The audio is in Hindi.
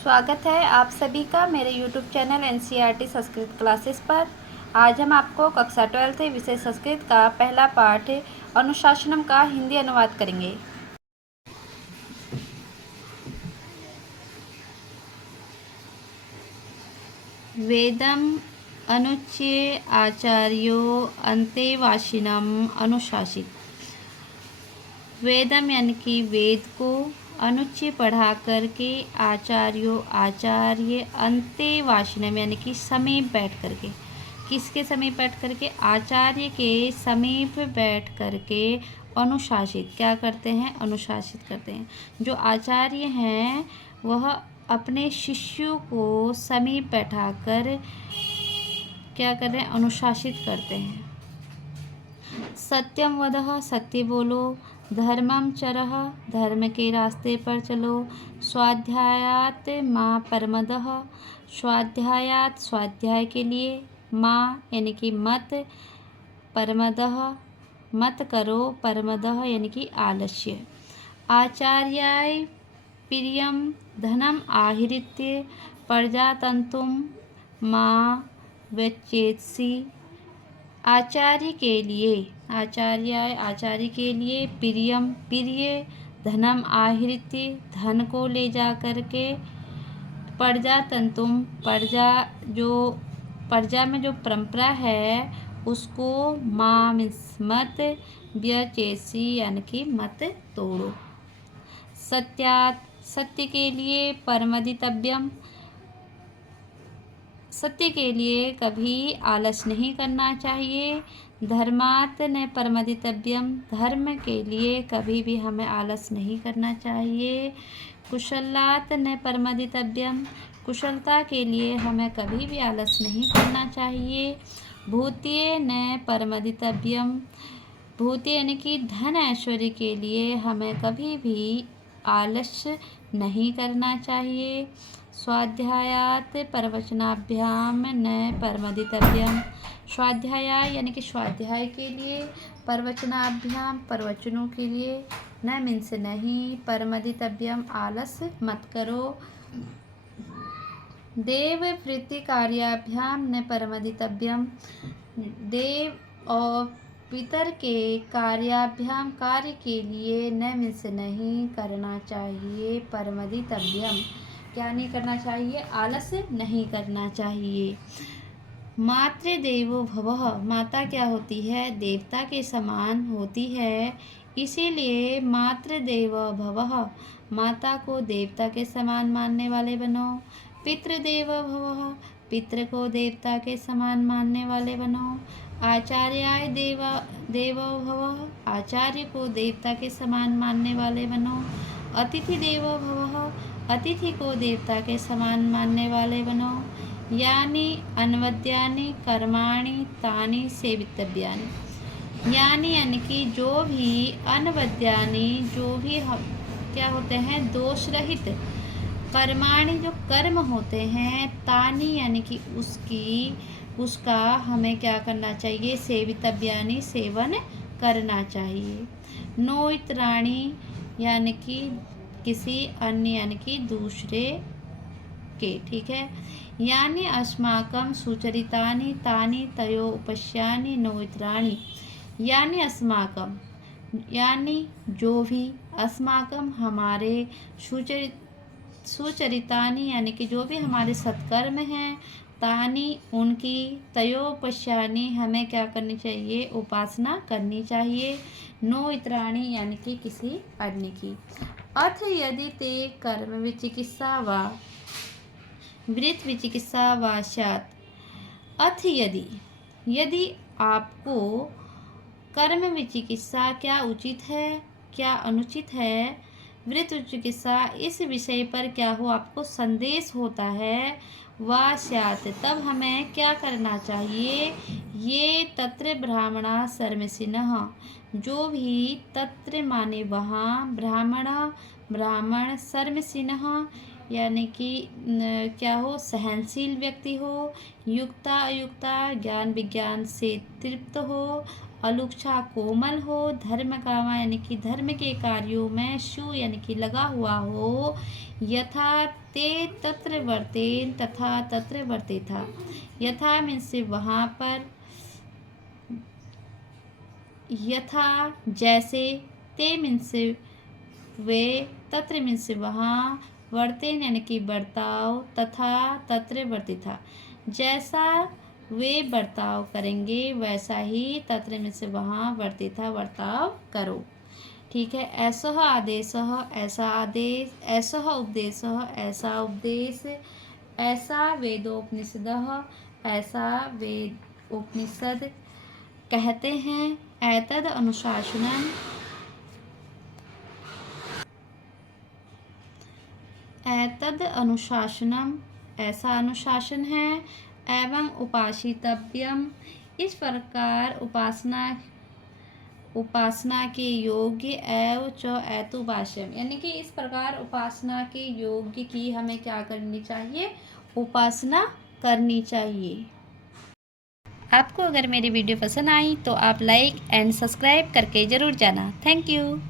स्वागत है आप सभी का मेरे YouTube channel NCERT Sanskrit classes पर। आज हम आपको कक्षा 12 विषय संस्कृत का पहला पाठ अनुशासनम का हिंदी अनुवाद करेंगे। वेदम अनुच्य आचार्यो अंतेवासिनम अनुशासित। वेदम यानी कि वेद को अनुच्य पढ़ा करके आचार्य अंतेवासिनम यानी कि समीप बैठ करके, किसके समीप बैठ करके? आचार्य के समीप बैठ करके अनुशासित क्या करते हैं? अनुशासित करते हैं। जो आचार्य हैं वह अपने शिष्यों को समीप बैठाकर क्या कर रहे हैं? अनुशासित करते हैं। सत्यम वदह सत्य बोलो, धर्मम चरह धर्म के रास्ते पर चलो, स्वाध्यायात माँ परमदह स्वाध्यायात स्वाध्याय के लिए, माँ यानी कि मत, परमदह मत करो, परमदह यानी कि आलस्य, आचार्याय प्रियम धनम आहृत्य प्रजातंतुम माँ व्यचेत्सि। आचार्य के लिए प्रिय धनम आहृत्य धन को ले जा करके, प्रजातंतुम प्रजा में जो परंपरा है उसको, माँ मत, व्यचेसी यानी कि मत तोड़ो। सत्यात सत्य के लिए, परमदितव्यम सत्य के लिए कभी आलस नहीं करना चाहिए। धर्मात न परमदितव्यम धर्म के लिए कभी भी हमें आलस नहीं करना चाहिए। कुशलात न परमदितव्यम कुशलता के लिए हमें कभी भी आलस नहीं करना चाहिए। भूत्ये न परमदितव्यम भूत्य यानी कि धन ऐश्वर्य के लिए हमें कभी भी आलस्य नहीं करना चाहिए। स्वाध्यायात प्रवचनाभ्याम न परमदितव्यम स्वाध्याय यानी कि स्वाध्याय के लिए, प्रवचनाभ्याम प्रवचनों के लिए, न मीन्स नहीं, परमदितव्यम आलस मत करो। देव प्रीति कार्याभ्याम न परमदितव्यम देव और पितर के कार्याभ्याम कार्य के लिए, न मीन्स नहीं करना चाहिए, परमदितव्यम क्या नहीं करना चाहिए? आलस नहीं करना चाहिए। मातृदेवो भवः माता क्या होती है? देवता के समान होती है, इसीलिए मातृदेवो भवः माता को देवता के समान मानने वाले बनो। पितृदेवो भवः पितृ को देवता के समान मानने वाले बनो। आचार्याय देवो भवः आचार्य को देवता के समान मानने वाले बनो। अतिथि देवो भवः अतिथि को देवता के समान मानने वाले बनो। यानी अनवद्यानि कर्माणि तानि सेवितव्यानि यानी कि जो भी अनवद्यानि जो भी क्या होते हैं? दोष रहित कर्माणि जो कर्म होते हैं, तानि यानी कि उसका हमें क्या करना चाहिए? सेवितव्यानि सेवन करना चाहिए। नो इतराणि यानी कि किसी अन्य यानी कि दूसरे के, ठीक है। यानी अस्माकं सुचरितानि तानि तयो उपस्यानि नो इतराणि यानी अस्माकं यानी जो भी, अस्माकं हमारे, सुचरितानि यानी कि जो भी हमारे सत्कर्म हैं, तानि उनकी, तयोपस्यानि हमें क्या करनी चाहिए? उपासना करनी चाहिए। नो इतराणि यानी कि किसी अन्य की। अथ यदि ते कर्म विचिकित्सा वा वृत्त विचिकित्सा वा स्यात् अथ यदि आपको कर्म विचिकित्सा क्या उचित है क्या अनुचित है, वृत्त विचिकित्सा इस विषय पर क्या हो, आपको संदेश होता है, वा स्यात् तब हमें क्या करना चाहिए? ये तत्र ब्राह्मणा सर्मसिनः जो भी, तत्र माने वहाँ, ब्राह्मण सर्मसिनः यानी कि क्या हो? सहनशील व्यक्ति हो, युक्ता अयुक्ता ज्ञान विज्ञान से तृप्त हो, अलुक्षा कोमल हो, धर्म कामा यानी कि धर्म के कार्यों में शु यानी कि लगा हुआ हो, यथा ते तत्र वर्तेन तथा तत्र वर्ते था। यथा मीन्स वहाँ पर, यथा जैसे, ते मीन्स वे, तत्र मीन्स वहाँ, वर्तेन यानी कि बर्ताव, तथा तत्र वर्ते था। जैसा वे बर्ताव करेंगे वैसा ही तत्र मीन्स वहाँ, वर्ते था बर्ताव करो। ठीक है। ऐसह आदेशः ऐसा आदेश, ऐसह उपदेशः ऐसा उपदेश, ऐसा वेदोपनिषदः ऐसा वेद उपनिषद कहते हैं। एतद अनुशासनम, एतद अनुशासनम ऐसा अनुशासन है। एवं उपासितव्यम इस प्रकार उपासना के योग्य, एव च एतुपास्यम यानी कि इस प्रकार उपासना के योग्य की हमें क्या करनी चाहिए, उपासना करनी चाहिए। आपको अगर मेरी वीडियो पसंद आई तो आप लाइक एंड सब्सक्राइब करके ज़रूर जाना। Thank you.